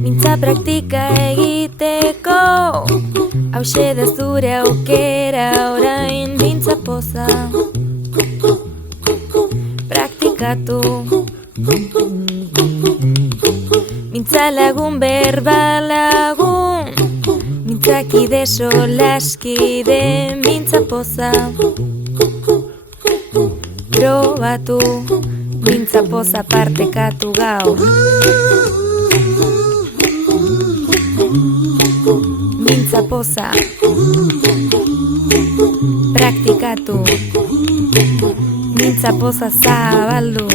Mintza praktika egiteko, hauxe da zure aukera, orain mintza poza praktikatu. Mintza lagun berba lagun, mintzakide solaskide, mintza poza probatu, mintza poza partekatu gaur. Mintza poza praktikatu, mintza poza zabaldu.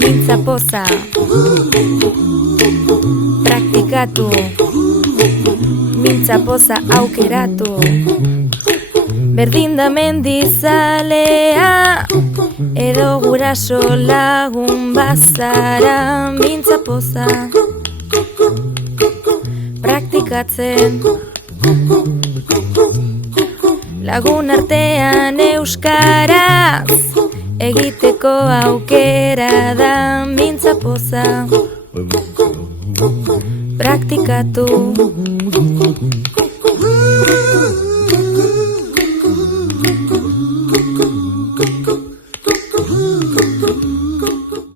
Mintza poza praktikatu, mintza poza aukeratu. Berdin da mendizalea edo guraso lagun bazara, mintza poza praktikatzen. Lagun artean euskaraz egiteko aukera da, mintza poza praktikatu.